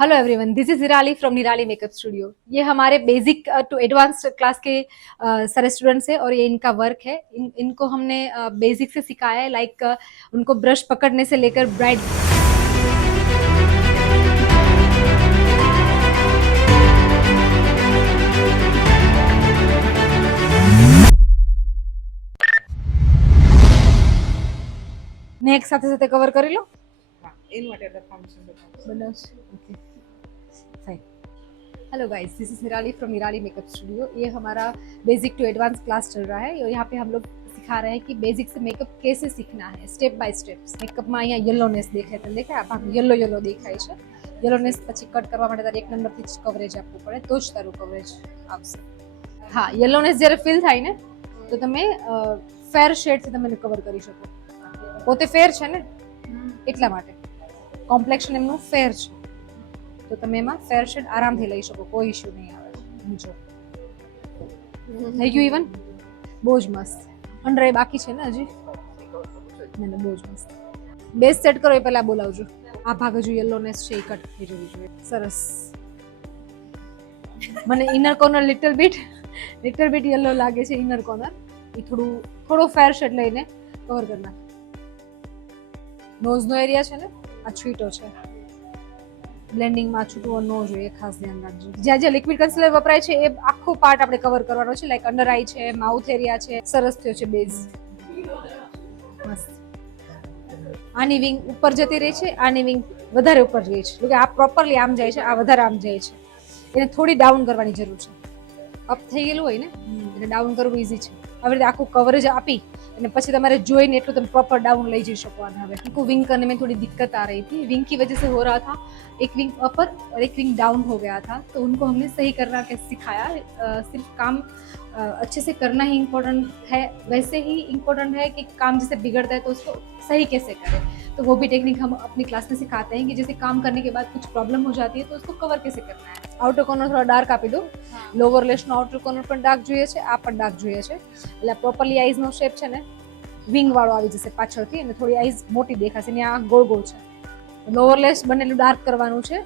Hello everyone, this is निराली from निराली makeup studio. ये हमारे बेसिक टू एडवांस क्लास के सारे स्टूडेंट्स हैं और ये इनका वर्क है। इनको हमने बेसिक से सिखाया है, लाइक उनको ब्रश पकड़ने से लेकर ब्राइट ને એક સાથે સાથે કવર કરી લો। हेलो गाइस, दिस इज निराली फ्रॉम निराली मेकअप स्टूडियो। ये हमारा बेसिक टू एडवांस क्लास चल रहा है। यहाँ पे हम लोग सिखा रहे हैं कि बेसिक से मेकअप कैसे सीखना है, स्टेप बाय स्टेप। मेकअप में अँ येलोनेस देखाय तने देखाय आप येलो येलो देखाय छे। येलोनेस पछी कट करवा माटे तारे 1 नंबर थी कवरेज आपવું પડે તો જ તારું કવરેજ આવશે। हाँ, येलोनेस જ્યારે ફીલ થાય ને તો તમે ફેર શેડ થી તમે કવર કરી શકો। પોતે ફેર છે ને એટલા માટે કોમ્પ્લેક્શન એમનું ફેર છે, તો તમે એમાં ફેર શેડ આરામથી લઈ શકો, કોઈ ઇશ્યુ નહીં આવે। જો થઈ ગયું ઇવન બહુ જ મસ્ત। અંડર આઈ બાકી છે ને હજી? ના બહુ જ મસ્ત। બેઝ સેટ કરો એ પહેલા બોલાવજો। આ ભાગ હજુ યેલોનેસ છે એ કટ થઈ જવી જોઈએ। સરસ। મને inner corner little bit yellow લાગે છે। ઇનર કોર્નર એ થોડો ફેર શેડ લઈને કવર કરી નાખ। નોઝનો એરિયા છે ને આ છૂટો છે, બ્લેન્ડિંગ માં છૂટવો ન જોઈએ, ખાસ ધ્યાન રાખજો। જ્યાં જ્યાં લિક્વિડ કન્સીલર વપરાય છે એ આખો પાર્ટ આપણે કવર કરવાનો છે, લાઈક અંડર આઈ છે, માઉથ એરિયા છે। સરસ થયો છે બેઝ, મસ્ત। આની વિંગ ઉપર જતી રહી છે, આની વિંગ વધારે ઉપર જાય છે, એટલે કે આ પ્રોપરલી આમ જાય છે, આ વધારે આમ જાય છે। એને થોડી ડાઉન કરવાની જરૂર છે। અપ થઈ ગયેલું હોય ને એટલે ડાઉન કરવું ઈઝી છે। આવી રીતે આખું કવરેજ આપી અને પછી તમાरे જોઈને એટલું તમે प्रॉपर डाउन ले जा सको। હવે इनको विंग करने में थोड़ी दिक्कत आ रही थी, विंग की वजह से हो रहा था। एक विंग अपर और एक विंग डाउन हो गया था, तो उनको हमने सही करना कैसे सिखाया। सिर्फ काम अच्छे से करना ही इम्पोर्टेंट है, वैसे ही इम्पोर्टेंट है कि काम जैसे बिगड़ता है तो उसको सही कैसे करें। तो वो भी टेक्निक हम अपनी क्लास में सिखाते हैं कि जैसे काम करने के बाद कुछ प्रॉब्लम हो जाती है तो उसको कवर कैसे करना है। आउटर कॉर्नर थोड़ा डार्क આપી દો। લોવર લેશનો આઉટર કોર્નર પણ ડાર્ક જોઈએ છે, આ પણ ડાર્ક જોઈએ છે, એટલે પ્રોપરલી આઈઝનો શેપ છે ને વિંગ વાળો આવી જશે પાછળથી અને થોડી આઈઝ મોટી દેખાશે ને આ ગોળ ગોળ છે। લોવર લેશ બનેલું ડાર્ક કરવાનું છે,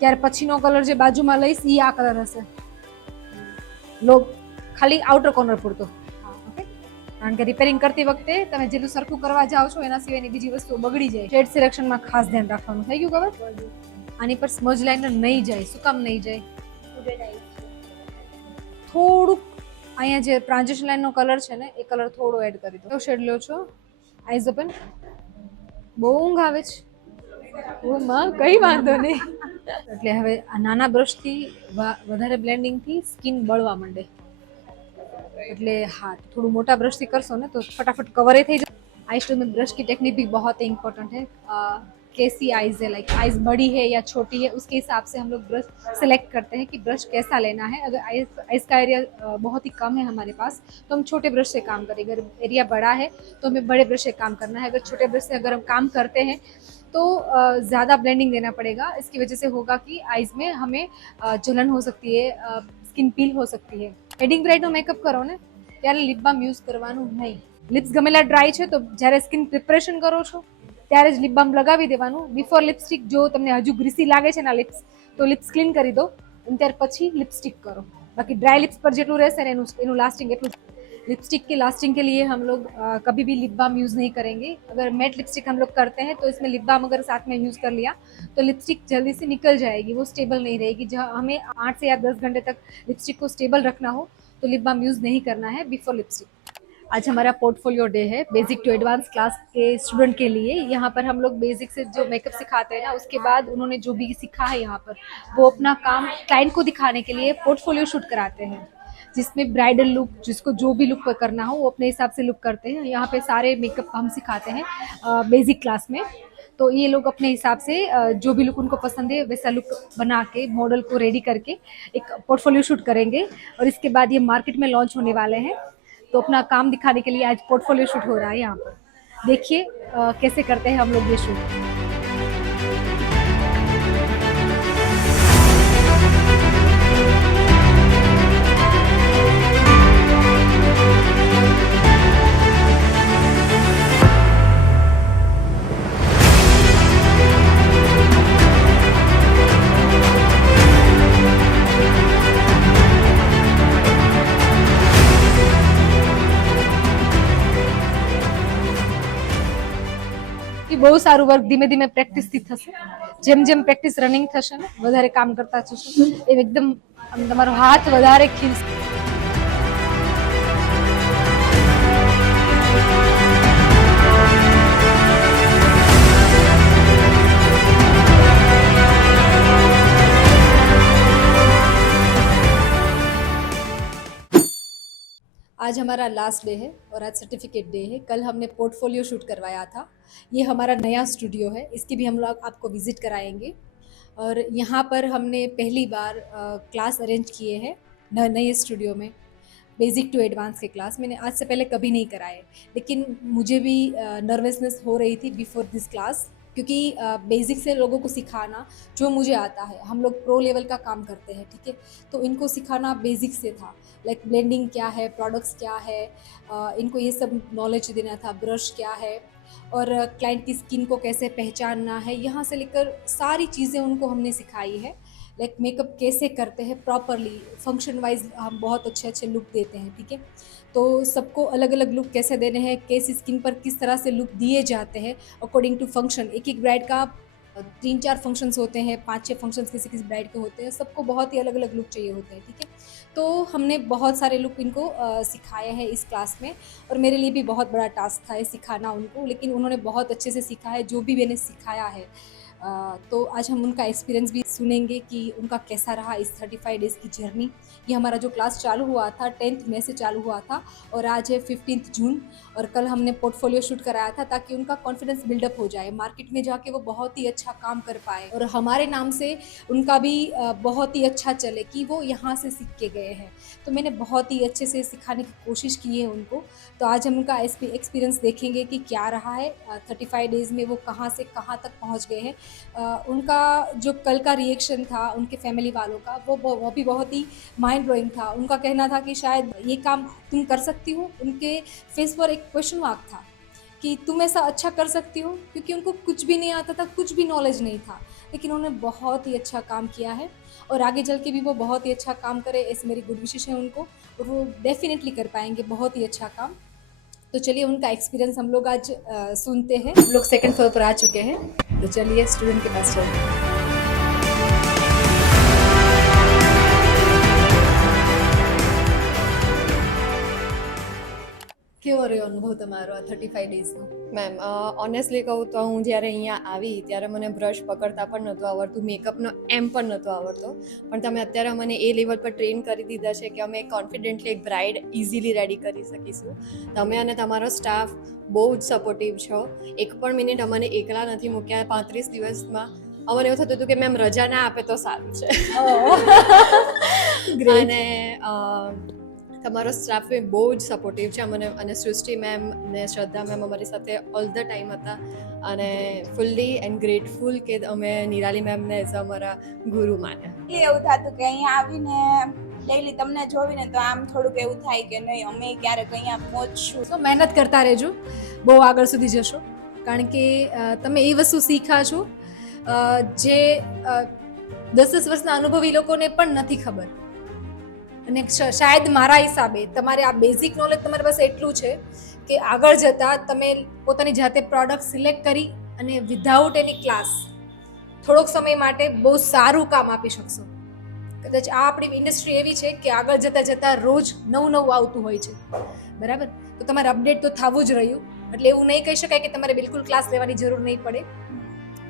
ત્યાર પછીનો કલર જે બાજુમાં લઈશ ઈ આ કલર હશે। લો ખાલી આઉટર કોર્નર પૂરતો, ઓકે? કારણ કે રિપેરિંગ કરતી વખતે તમે જેટલું સરખું કરવા જાઓ છો એના સિવાયની બીજી વસ્તુ બગડી જાય। શેડ સિલેક્શનમાં ખાસ ધ્યાન રાખવાનું। થઈ ગયું ખબર? આની પર સ્મજ લાઇનર નહીં જાય। શું કામ નહીં જાય? થોડુંક અહીંયા જે ટ્રાન્ઝિશન લાઈનનો કલર છે ને એ કલર થોડો એડ કરી દો। શેડ લ્યો છો, આઈઝ ઓપન। બહુ ઊંઘ આવે છે? ઓ માં કઈ વાંધો નહીં। એટલે હવે આ નાના બ્રશથી વધારે બ્લેન્ડિંગથી સ્કિન બળવા માંડે, એટલે हाँ थोड़ा मोटा ब्रश से करसो ना तो फटाफट कवर ही थी जाए। आईज में ब्रश की टेक्निक भी बहुत ही इंपॉर्टेंट है। कैसी आईज है, लाइक आईज बड़ी है या छोटी है, उसके हिसाब से हम लोग ब्रश सेलेक्ट करते हैं कि ब्रश कैसा लेना है। अगर आईज का एरिया बहुत ही कम है हमारे पास तो हम छोटे ब्रश से काम करेंगे। अगर एरिया बड़ा है तो हमें बड़े ब्रश से काम करना है। अगर छोटे ब्रश से अगर हम काम करते हैं तो ज़्यादा ब्लेंडिंग देना पड़ेगा। इसकी वजह से होगा कि आईज में हमें जलन हो सकती है, स्किन पील हो सकती है। हेडिंग ब्राइटનો मेकअप करो ने ત્યારે લિપ બામ યુઝ કરવાનું નહીં। લિપ્સ ગમેલા ડ્રાય છે તો જ્યારે સ્કિન પ્રિપરેશન કરો છો ત્યારે જ લિપ બામ લગાવી દેવાનું। બિફોર લિપસ્ટિક જો તમને હજુ ગ્રીસી લાગે છે ના લિપ્સ તો લિપ્સ ક્લીન કરી દો અને ત્યાર પછી લિપસ્ટિક करो। बाकी ड्राई लिप्स पर જેટલું રહેશે ને એનું લાસ્ટિંગ એટલું। लिपस्टिक की लास्टिंग के लिए हम लोग कभी भी लिप बाम यूज़ नहीं करेंगे। अगर मैट लिपस्टिक हम लोग करते हैं तो इसमें लिप बाम अगर साथ में यूज़ कर लिया तो लिपस्टिक जल्दी से निकल जाएगी, वो स्टेबल नहीं रहेगी। जहाँ हमें 8 से या 10 घंटे तक लिपस्टिक को स्टेबल रखना हो तो लिप बाम यूज़ नहीं करना है बिफोर लिपस्टिक। आज हमारा पोर्टफोलियो डे है बेसिक टू एडवांस क्लास के स्टूडेंट के लिए। यहाँ पर हम लोग बेसिक से जो मेकअप सिखाते हैं ना, उसके बाद उन्होंने जो भी सीखा है यहाँ पर वो अपना काम क्लाइंट को दिखाने के लिए पोर्टफोलियो शूट कराते हैं, जिसमें ब्राइडल लुक जिसको जो भी लुक पर करना हो वो अपने हिसाब से लुक करते हैं। यहाँ पे सारे मेकअप हम सिखाते हैं बेसिक क्लास में। तो ये लोग अपने हिसाब से जो भी लुक उनको पसंद है वैसा लुक बना के मॉडल को रेडी करके एक पोर्टफोलियो शूट करेंगे और इसके बाद ये मार्केट में लॉन्च होने वाले हैं। तो अपना काम दिखाने के लिए आज पोर्टफोलियो शूट हो रहा है। यहाँ पर देखिए कैसे करते हैं हम लोग ये शूट। બહુ સારું વર્ક ધીમે ધીમે પ્રેક્ટિસથી થશે. જેમ જેમ પ્રેક્ટિસ રનિંગ થશે ને વધારે કામ કરતા જશો એ એકદમ તમારો હાથ વધારે ખીલશે. आज हमारा लास्ट डे है और आज सर्टिफिकेट डे है. कल हमने पोर्टफोलियो शूट करवाया था. ये हमारा नया स्टूडियो है, इसकी भी हम लोग आपको विजिट कराएंगे. और यहाँ पर हमने पहली बार क्लास अरेंज किए हैं नए स्टूडियो में, बेसिक टू एडवांस के क्लास. मैंने आज से पहले कभी नहीं कराए, लेकिन मुझे भी नर्वसनेस हो रही थी बिफोर दिस क्लास, क्योंकि बेसिक से लोगों को सिखाना जो मुझे आता है, हम लोग प्रो लेवल का काम करते हैं, ठीक है, तो इनको सिखाना बेसिक से था. लाइक ब्लेंडिंग क्या है, प्रोडक्ट्स क्या है, इनको ये सब नॉलेज देना था, ब्रश क्या है और क्लाइंट की स्किन को कैसे पहचानना है, यहाँ से लेकर सारी चीज़ें उनको हमने सिखाई है. लाइक मेकअप कैसे करते हैं प्रॉपरली, फंक्शन वाइज हम बहुत अच्छे अच्छे लुक देते हैं, ठीक है, तो सबको अलग अलग लुक कैसे देने हैं, कैसी स्किन पर किस तरह से लुक दिए जाते हैं अकॉर्डिंग टू फंक्शन. एक एक ब्राइड का 3-4 फंक्शंस होते हैं, 5-6 फंक्शंस किसी किसी ब्राइड के होते हैं, सबको बहुत ही अलग अलग लुक चाहिए होते हैं, ठीक है. तो हमने बहुत सारे लुक इनको सिखाए हैं इस क्लास में, और मेरे लिए भी बहुत बड़ा टास्क था ये सिखाना उनको, लेकिन उन्होंने बहुत अच्छे से सीखा है जो भी मैंने सिखाया है. तो आज हम उनका एक्सपीरियंस भी सुनेंगे कि उनका कैसा रहा इस 35 डेज़ की जर्नी. ये हमारा जो क्लास चालू हुआ था 10 मई से चालू हुआ था और आज है 15 जून, और कल हमने पोर्टफोलियो शूट कराया था ताकि उनका कॉन्फिडेंस बिल्डअप हो जाए, मार्केट में जाके वो बहुत ही अच्छा काम कर पाए और हमारे नाम से उनका भी बहुत ही अच्छा चले कि वो यहाँ से सीख के गए हैं. तो मैंने बहुत ही अच्छे से सिखाने की कोशिश की है उनको. तो आज हम उनका एक्सपीरियंस देखेंगे कि क्या रहा है 35 डेज़ में, वो कहाँ से कहाँ तक पहुँच गए हैं. उनका जो कल का रिएक्शन था उनके फैमिली वालों का, वो भी बहुत ही माइंड ब्लोइंग था. उनका कहना था कि शायद ये काम तुम कर सकती हो. उनके फेस पर एक क्वेश्चन मार्क था कि तुम ऐसा अच्छा कर सकती हो, क्योंकि उनको कुछ भी नहीं आता था, कुछ भी नॉलेज नहीं था, लेकिन उन्होंने बहुत ही अच्छा काम किया है और आगे चल के भी वो बहुत ही अच्छा काम करे, ऐसी मेरी गुड विशेष है उनको, और वो डेफिनेटली कर पाएंगे बहुत ही अच्छा काम. तो चलिए उनका एक्सपीरियंस हम लोग आज सुनते हैं. हम लोग सेकंड फ्लोर पर आ चुके हैं, तो चलिए स्टूडेंट के पास चलते हैं. કેવો રહ્યો અનુભવ તમારો આ 35 ડેઝનો? મેમ ઓનેસ્ટલી કહું તો હું જ્યારે અહીંયા આવી ત્યારે મને બ્રશ પકડતા પણ નહોતું આવડતું, મેકઅપનો એમ પણ નહોતો આવડતો, પણ તમે અત્યારે મને એ લેવલ પર ટ્રેન કરી દીધા છે કે અમે કોન્ફિડન્ટલી એક બ્રાઇડ ઇઝીલી રેડી કરી શકીશું. તમે અને તમારો સ્ટાફ બહુ જ સપોર્ટિવ છો. એક પણ મિનિટ અમને એકલા નથી મૂક્યા. 35 દિવસમાં અમને એવું થતું હતું કે મેમ રજા ના આપે તો સારું છે. અને તમારો સ્ટાફ બી બહુ જ સપોર્ટિવ છે અમને, અને સૃષ્ટિ મેમ ને શ્રદ્ધા મેમ અમારી સાથે ઓલ ધ ટાઈમ હતા, અને ફુલ્લી એન્ડ ગ્રેટફુલ કે અમે નિરાલી મેમને એઝ અમારા ગુરુ માન્યા. એવું થતું કે અહીંયા આવીને ડેઈલી તમને જોવીને તો આમ થોડુંક એવું થાય કે નહીં અમે ક્યારેક અહીંયા પહોંચશું. તો મહેનત કરતા રહેજો, બહુ આગળ સુધી જશો, કારણ કે તમે એ વસ્તુ શીખ્યા છો જે 10-10 વર્ષના અનુભવી લોકોને પણ નથી ખબર. અને શાયદ મારા હિસાબે તમારે આ બેઝિક નોલેજ તમારી પાસે એટલું છે કે આગળ જતાં તમે પોતાની જાતે પ્રોડક્ટ સિલેક્ટ કરી અને વિધાઉટ એની ક્લાસ થોડોક સમય માટે બહુ સારું કામ આપી શકશો. કદાચ આ આપણી ઇન્ડસ્ટ્રી એવી છે કે આગળ જતાં રોજ નવું આવતું હોય છે, બરાબર? તો તમારે અપડેટ તો થવું જ રહ્યું, એટલે એવું નહીં કહી શકાય કે તમારે બિલકુલ ક્લાસ લેવાની જરૂર નહીં પડે.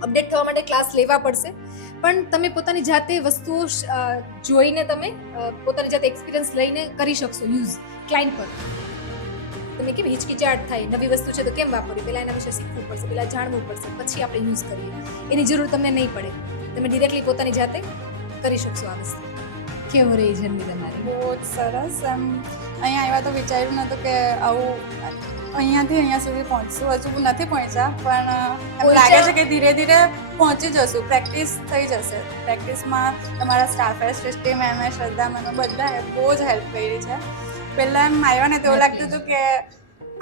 અપડેટ થવા માટે ક્લાસ લેવા પડશે, પણ તમે પોતાની જાતે વસ્તુઓ જોઈને તમે પોતાની જાતે એક્સપિરિયન્સ લઈને કરી શકશો યુઝ ક્લાયન્ટ પર. તમે કેમ હિચકિચાટ થાય, નવી વસ્તુ છે તો કેમ વાપરવી, પહેલાં એના વિશે શીખવું પડશે, પહેલાં જાણવું પડશે, પછી આપણે યુઝ કરીએ. એની જરૂર તમને નહીં પડે, તમે ડિરેક્ટલી પોતાની જાતે કરી શકશો આ વસ્તુ. કેવું રહી જર્ની તમારી? બહુ જ સરસ. એમ અહીંયા આવ્યા તો વિચાર્યું નહોતું કે આવું અહીંયાથી અહીંયા સુધી પહોંચશું. હજુ નથી પહોંચ્યા, પણ એમ લાગે છે કે ધીરે ધીરે પહોંચી જશું. પ્રેક્ટિસ થઈ જશે. પ્રેક્ટિસમાં તમારા સ્ટાફે, સૃષ્ટિ મેમે, શ્રદ્ધા મેમે બધાએ બહુ જ હેલ્પ કરી છે. પહેલાં એમ આવ્યા ને તો એવું લાગતું હતું કે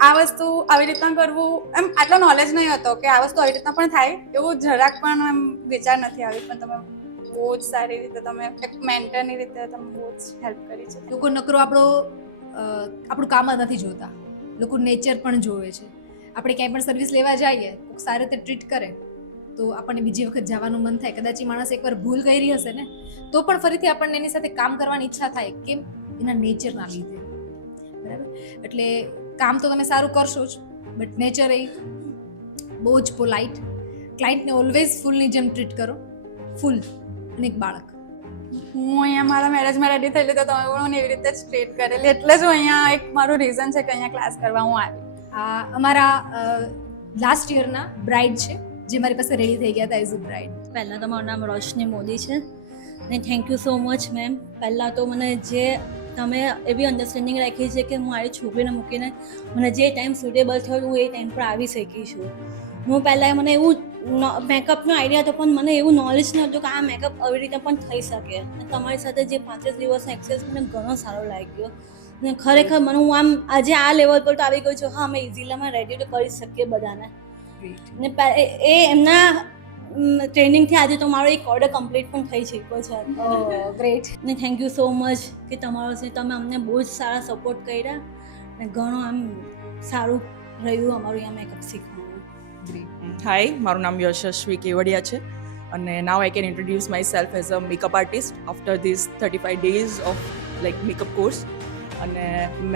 આ વસ્તુ આવી રીતના કરવું, એમ આટલો નોલેજ નહીં હતો કે આ વસ્તુ આવી રીતના પણ થાય, એવું જરાક પણ એમ વિચાર નથી આવ્યો. પણ તમે બહુ જ સારી રીતે, તમે એક મેન્ટરની રીતે તમે બહુ જ હેલ્પ કરી છે. લોકો નકરો આપણું કામ જ નથી જોતા, લોકો નેચર પણ જોવે છે. આપણે ક્યાંય પણ સર્વિસ લેવા જઈએ કોઈક સારી રીતે ટ્રીટ કરે તો આપણને બીજી વખત જવાનું મન થાય. કદાચ એ માણસ એકવાર ભૂલ કરી હશે ને તો પણ ફરીથી આપણને એની સાથે કામ કરવાની ઈચ્છા થાય. કેમ? એના નેચરના લીધે. બરાબર? એટલે કામ તો તમે સારું કરશો જ, બટ નેચર એ બહુ જ પોલાઇટ. ક્લાયન્ટને ઓલવેઝ ફૂલની જેમ ટ્રીટ કરો. ફૂલ અને એક બાળક. હું અહીંયા મારા મેરેજમાં રેડી થયેલી તો તમે પણ મને એવી રીતે જ ટ્રીટ કરેલી, એટલે જ હું અહીંયા એક મારું રીઝન છે કે અહીંયા ક્લાસ કરવા હું આવી. આ અમારા લાસ્ટ યરના બ્રાઇડ છે જે મારી પાસે રેડી થઈ ગયા હતા એઝ અ બ્રાઇડ. પહેલાં તો મારું નામ રોશની મોદી છે અને thank you so much ma'am. પહેલાં તો મને જે તમે એવી અન્ડરસ્ટેન્ડિંગ રાખી છે કે હું મારી છોકરીને મૂકીને મને જે ટાઈમ સુટેબલ થયો હું એ ટાઈમ પર આવી શકી છું. હું પહેલાં મને એવું મેકઅપનો આઈડિયા હતો પણ મને એવું નોલેજ ન હતું કે આ મેકઅપ આવી રીતે પણ થઈ શકે. અને તમારી સાથે જે 5 દિવસનો એક્સપિરિયન્સ મને ઘણો સારો લાગ્યો અને ખરેખર મને હું આમ આજે આ લેવલ પર તો આવી ગઈ છું. હા, અમે ઇઝીલીમાં રેડી તો કરી શકીએ બધાને. ને એ એમના ટ્રેનિંગથી આજે તો મારો એક ઓર્ડર કમ્પ્લીટ પણ થઈ ચૂક્યો છે. ગ્રેટ. ને થેન્ક યુ સો મચ કે તમારો છે તમે અમને બહુ જ સારા સપોર્ટ કર્યા અને ઘણું આમ સારું રહ્યું અમારું અહીંયા મેકઅપ શીખવાનું. હાય, મારું નામ યશસ્વી કેવડિયા છે અને now I can introduce myself as a makeup artist after this 35 days of like makeup course. અને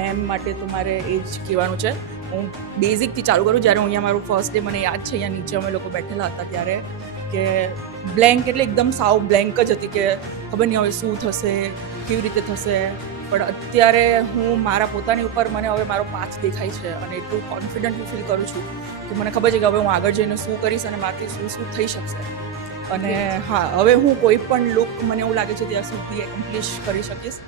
મેમ માટે તો મારે એ જ કહેવાનું છે. હું બેઝિકથી ચાલુ કરું. જ્યારે હું અહીંયા મારું ફર્સ્ટ ડે મને યાદ છે અહીંયા નીચે અમે લોકો બેઠેલા હતા ત્યારે કે બ્લેન્ક એટલે એકદમ સાવ બ્લેન્ક જ હતી કે ખબર નહીં હવે શું થશે, કેવી રીતે થશે. પણ અત્યારે હું મારા પોતાની ઉપર મને હવે મારો પાથ દેખાય છે અને એટલું કોન્ફિડન્ટ હું ફીલ કરું છું કે મને ખબર છે કે હવે હું આગળ જઈને શું કરીશ અને મારાથી શું શું થઈ શકશે. અને હા, હવે હું કોઈ પણ લુક મને એવું લાગે છે ત્યાં સુધી એકોમ્પ્લિશ કરી શકીશ.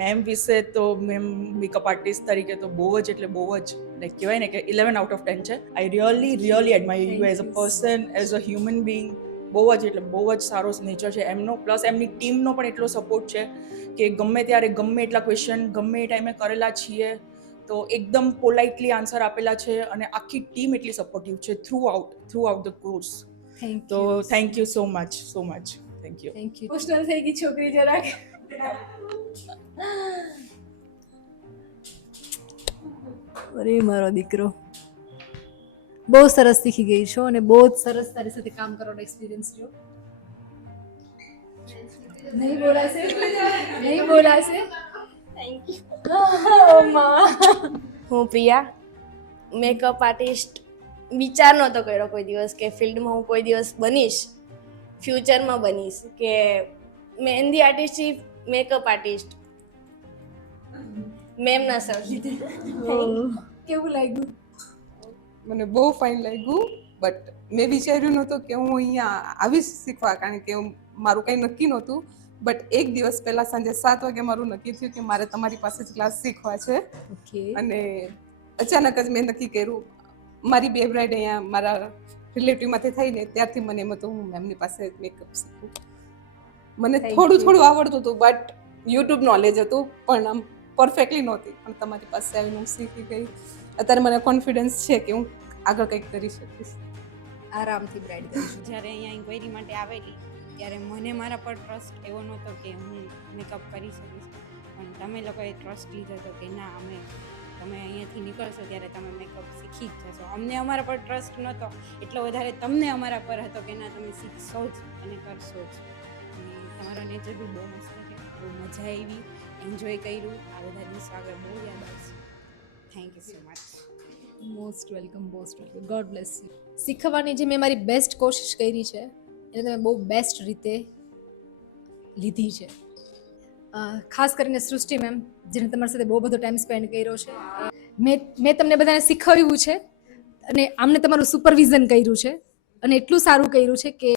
મેમ વિશે તો મેમ મેકઅપ આર્ટિસ્ટ તરીકે તો બહુ જ એટલે બહુ જ લાઈક કહેવાય ને કે 11 આઉટ ઓફ 10 છે. I really admire you as a person, as a human being. બહુ જ એટલે બહુ જ સારો નેચર છે એમનો. પ્લસ એમની ટીમનો પણ એટલો સપોર્ટ છે કે ગમે ત્યારે ગમે એટલા ક્વેશ્ચન ગમે એ ટાઈમે કરેલા છીએ તો એકદમ પોલાઇટલી આન્સર આપેલા છે અને આખી ટીમ એટલી સપોર્ટિવ છે થ્રુ આઉટ ધ કોર્સ. તો thank you so much. Thank you. Emotional થઈ ગઈ છોકરી જરાક. અરે મારો દીકરો બહુ સરસ શીખી ગઈ છો અને બહુ જ સરસ તારી સાથે કામ કરવાનો એક્સપિરિયન્સ રહ્યો. નહીં બોલાશે. હું પ્રિયા, મેકઅપ આર્ટિસ્ટ. વિચાર નહોતો કર્યો કોઈ દિવસ કે ફિલ્ડમાં હું કોઈ દિવસ બનીશ, ફ્યુચરમાં બનીશ કે મહેંદી આર્ટિસ્ટથી મેકઅપ આર્ટિસ્ટ. મેમના સર લીધે. કેવું લાગ્યું? મને બહુ ફાઇન લાગ્યું. બટ મેં વિચાર્યું નહોતું કે હું અહીંયા આવીશ શીખવા, કારણ કે મારું કંઈ નક્કી નહોતું. બટ એક દિવસ પહેલાં સાંજે 7 વાગે મારું નક્કી થયું કે મારે તમારી પાસે જ ક્લાસ શીખવા છે. અને અચાનક જ મેં નક્કી કર્યું. મારી 2 બ્રાઇડ અહીંયા મારા રિલેટિવમાંથી થઈને ત્યારથી મને એમ હતું હું મેમની પાસે મેકઅપ શીખું. મને થોડું આવડતું હતું બટ યુટ્યુબ નોલેજ હતું પણ આમ પરફેક્ટલી નહોતી. પણ તમારી પાસે આવીને હું શીખી ગઈ. અત્યારે મને કોન્ફિડન્સ છે કે હું આગળ કંઈક કરી શકીશ. આરામથી બ્રાઇડ કરીશું. જ્યારે અહીંયા ઇન્ક્વાયરી માટે આવેલી ત્યારે મને મારા પર ટ્રસ્ટ એવો નહોતો કે હું મેકઅપ કરી શકીશ, પણ તમે લોકોએ ટ્રસ્ટ લીધો હતો કે ના તમે અહીંયાથી નીકળશો ત્યારે તમે મેકઅપ શીખી જ જશો. અમને અમારા પર ટ્રસ્ટ નહોતો એટલો વધારે તમને અમારા પર હતો કે ના તમે શીખશો જ અને કરશો જ. અને તમારો નેચર બી બહુ મસ્ત છે, બહુ મજા આવી, એન્જોય કર્યું. આ બધા દિવસો આગળ બહુ યાદ આવશે. Thank you so much. Most welcome. God bless you. શીખવાની જે મેં મારી બેસ્ટ કોશિશ કરી છે એને તમે બહુ બેસ્ટ રીતે લીધી છે. ખાસ કરીને સૃષ્ટિ મેમ જેને તમારી સાથે બહુ બધો ટાઈમ સ્પેન્ડ કર્યો છે. મેં તમને બધાને શીખવ્યું છે અને આમને તમારું સુપરવિઝન કર્યું છે અને એટલું સારું કર્યું છે કે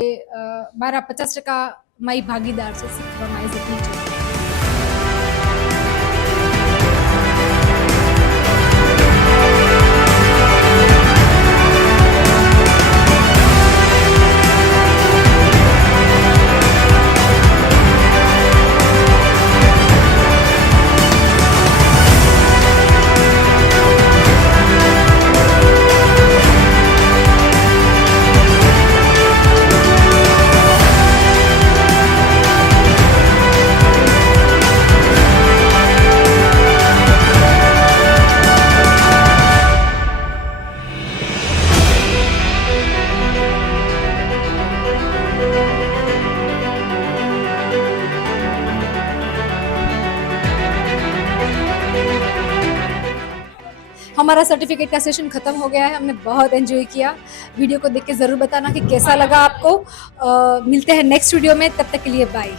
મારા 50% મારી ભાગીદાર છે શીખવામાં એઝ અ ટીચર. हमारा सर्टिफिकेट का सेशन खत्म हो गया है, हमने बहुत एंजॉय किया। वीडियो को देख के ज़रूर बताना कि कैसा लगा आपको। मिलते हैं नेक्स्ट वीडियो में, तब तक के लिए बाय।